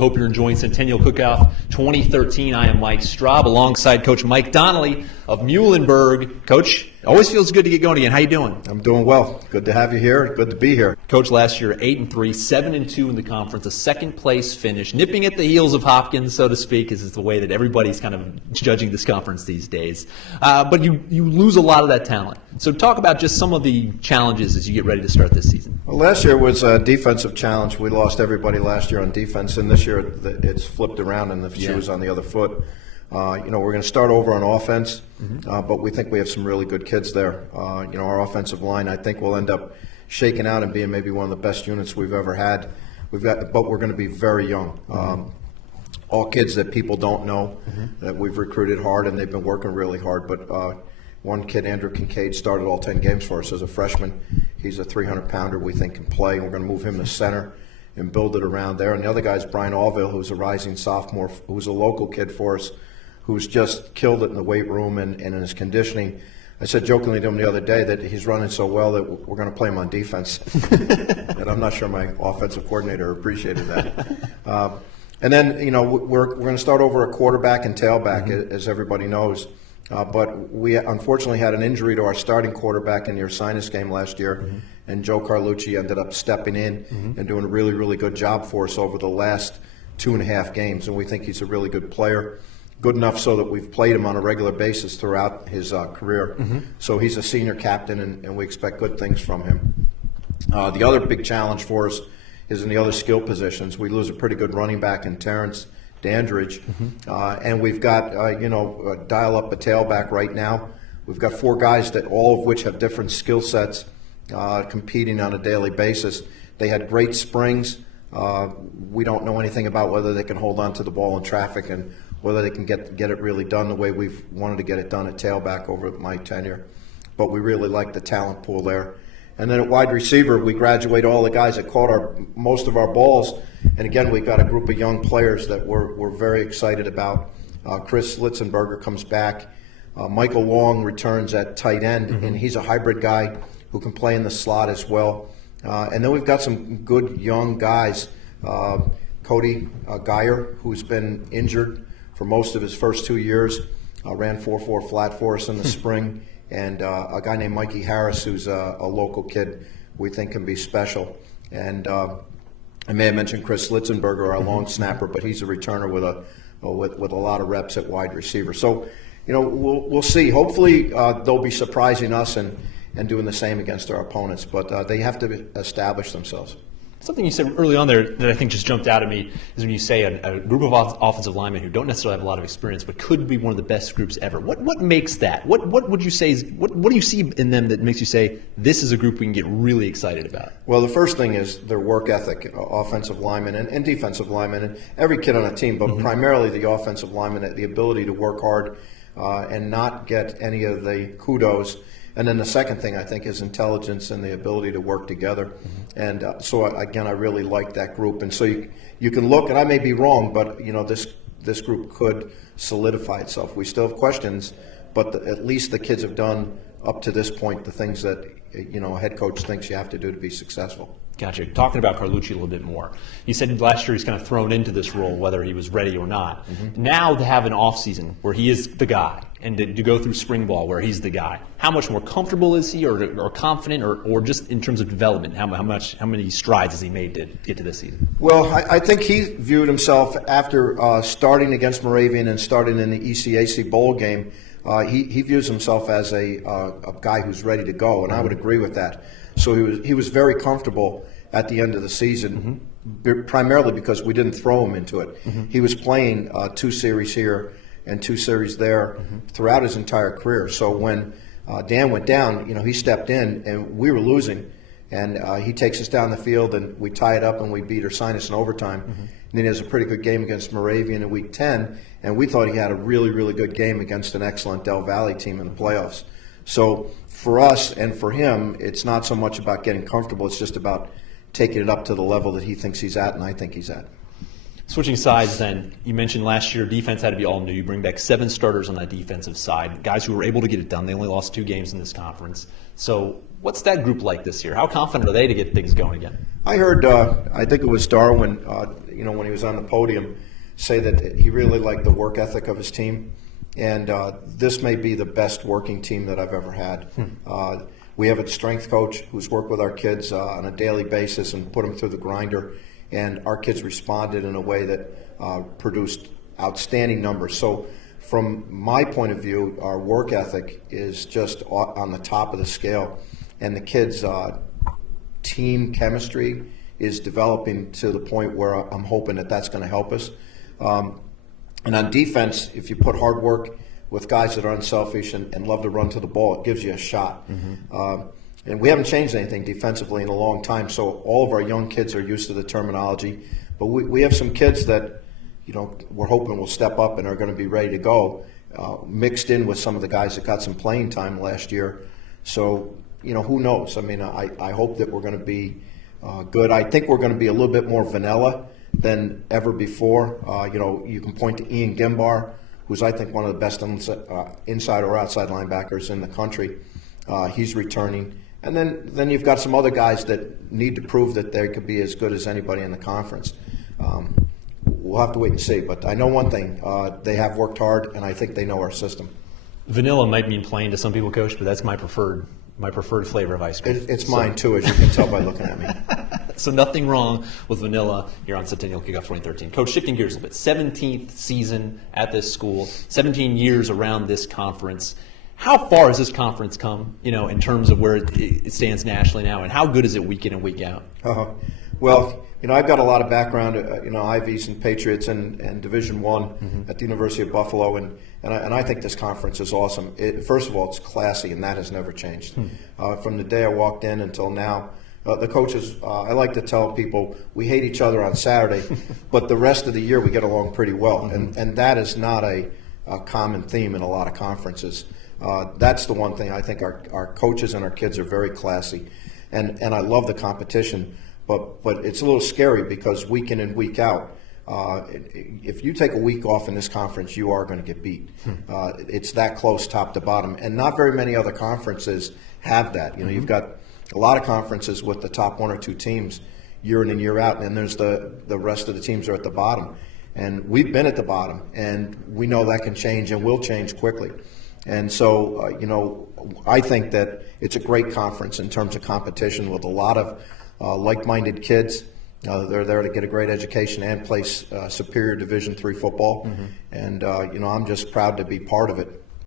Hope you're enjoying Centennial Cookout 2013. I am Mike Straub alongside Coach Mike Donnelly of Muhlenberg. Coach, always feels good to get going again. How you doing? I'm doing well. Good to have you here. Good to be here. Coach, last year 8-3, 7-2 in the conference, a second place finish, nipping at the heels of Hopkins, so to speak, is the way that everybody's kind of judging this conference these days. But you lose a lot of that talent. So talk about just some of the challenges as you get ready to start this season. Well, last year was a defensive challenge. We lost everybody last year on defense, and this year it's flipped around and the shoe's on the other foot. We're going to start over on offense, but we think we have some really good kids there. Our offensive line, I think, will end up shaking out and being maybe one of the best units we've ever had. But we're going to be very young. All kids that people don't know, that we've recruited hard, and they've been working really hard. But one kid, Andrew Kincaid, started all 10 games for us as a freshman. He's a 300-pounder we think can play. We're going to move him to center and build it around there. And the other guy is Brian Allville, who's a rising sophomore, who's a local kid for us, who's just killed it in the weight room and in his conditioning. I said jokingly to him the other day that he's running so well that we're going to play him on defense. And I'm not sure my offensive coordinator appreciated that. And then, we're going to start over a quarterback and tailback, as everybody knows. But we unfortunately had an injury to our starting quarterback in the Ursinus game last year, and Joe Carlucci ended up stepping in and doing a really, really good job for us over the last 2.5 games, and we think he's a really good player, good enough so that we've played him on a regular basis throughout his career. So he's a senior captain, and we expect good things from him. The other big challenge for us is in the other skill positions. We lose a pretty good running back in Terrence Dandridge, and we've got dial up a tailback right now. We've got 4 guys that all of which have different skill sets, competing on a daily basis. They had great springs. We don't know anything about whether they can hold on to the ball in traffic and whether they can get it really done the way we've wanted to get it done at tailback over my tenure. But we really like the talent pool there. And then at wide receiver, we graduate all the guys that caught most of our balls. And again, we've got a group of young players that we're very excited about. Chris Litzenberger comes back. Michael Long returns at tight end, and he's a hybrid guy who can play in the slot as well. And then we've got some good young guys. Cody Geyer, who's been injured for most of his first 2 years, ran 4.4 flat for us in the spring. And a guy named Mikey Harris, who's a local kid we think can be special. And I may have mentioned Chris Litzenberger, our long snapper, but he's a returner with a lot of reps at wide receiver. So, we'll see. Hopefully they'll be surprising us and doing the same against our opponents, but they have to establish themselves. Something you said early on there that I think just jumped out at me is when you say a group of offensive linemen who don't necessarily have a lot of experience but could be one of the best groups ever. What makes that? What would you say what do you see in them that makes you say this is a group we can get really excited about? Well, the first thing is their work ethic, offensive linemen and defensive linemen, and every kid on a team, but primarily the offensive linemen, the ability to work hard and not get any of the kudos. And then the second thing, I think, is intelligence and the ability to work together. And so, again, I really like that group. And so you can look, and I may be wrong, but, this group could solidify itself. We still have questions, but at least the kids have done, up to this point, the things that, a head coach thinks you have to do to be successful. Gotcha. Talking about Carlucci a little bit more. You said last year he's kind of thrown into this role, whether he was ready or not. Now to have an offseason where he is the guy and to go through spring ball where he's the guy, how much more comfortable is he or confident or just in terms of development, how many strides has he made to get to this season? Well, I think he viewed himself after starting against Moravian and starting in the ECAC bowl game, he views himself as a guy who's ready to go, and I would agree with that. So he was very comfortable at the end of the season, primarily because we didn't throw him into it. He was playing 2 series here and 2 series there throughout his entire career. So when Dan went down, he stepped in, and we were losing, and he takes us down the field, and we tie it up, and we beat Ursinus in overtime. And then he has a pretty good game against Moravian in Week 10, and we thought he had a really, really good game against an excellent Del Valle team in the playoffs. So for us and for him, it's not so much about getting comfortable. It's just about taking it up to the level that he thinks he's at and I think he's at. Switching sides then, you mentioned last year defense had to be all new. You bring back 7 starters on that defensive side, guys who were able to get it done. They only lost 2 games in this conference. So what's that group like this year? How confident are they to get things going again? I heard, I think it was Darwin, when he was on the podium, say that he really liked the work ethic of his team. And this may be the best working team that I've ever had. We have a strength coach who's worked with our kids on a daily basis and put them through the grinder. And our kids responded in a way that produced outstanding numbers. So from my point of view, our work ethic is just on the top of the scale. And the kids' team chemistry is developing to the point where I'm hoping that that's going to help us. And on defense, if you put hard work with guys that are unselfish and love to run to the ball, it gives you a shot. And we haven't changed anything defensively in a long time, so all of our young kids are used to the terminology. But we have some kids that, we're hoping will step up and are going to be ready to go, mixed in with some of the guys that got some playing time last year. So, who knows? I mean, I hope that we're going to be good. I think we're going to be a little bit more vanilla than ever before. You can point to Ian Gimbar, who's I think one of the best inside or outside linebackers in the country. He's returning. And then you've got some other guys that need to prove that they could be as good as anybody in the conference. We'll have to wait and see. But I know one thing, they have worked hard, and I think they know our system. Vanilla might mean plain to some people, Coach, but that's my preferred flavor of ice cream. It's mine too, as you can tell by looking at me. So nothing wrong with vanilla here on Centennial Kickoff 2013. Coach, shifting gears a little bit, 17th season at this school, 17 years around this conference. How far has this conference come, in terms of where it stands nationally now, and how good is it week in and week out? Well, I've got a lot of background, Ivies and Patriots and Division I at the University of Buffalo, and I think this conference is awesome. First of all, it's classy, and that has never changed. From the day I walked in until now, the coaches, I like to tell people, we hate each other on Saturday, but the rest of the year we get along pretty well, and that is not a common theme in a lot of conferences. That's the one thing I think our coaches and our kids are very classy, and I love the competition. But it's a little scary because week in and week out, if you take a week off in this conference, you are going to get beat. It's that close top to bottom, and not very many other conferences have that. You've got a lot of conferences with the top one or two teams year in and year out, and then there's the rest of the teams are at the bottom. And we've been at the bottom, and we know that can change and will change quickly. And so, I think that it's a great conference in terms of competition with a lot of like-minded kids. They're there to get a great education and play superior Division III football. And, I'm just proud to be part of it.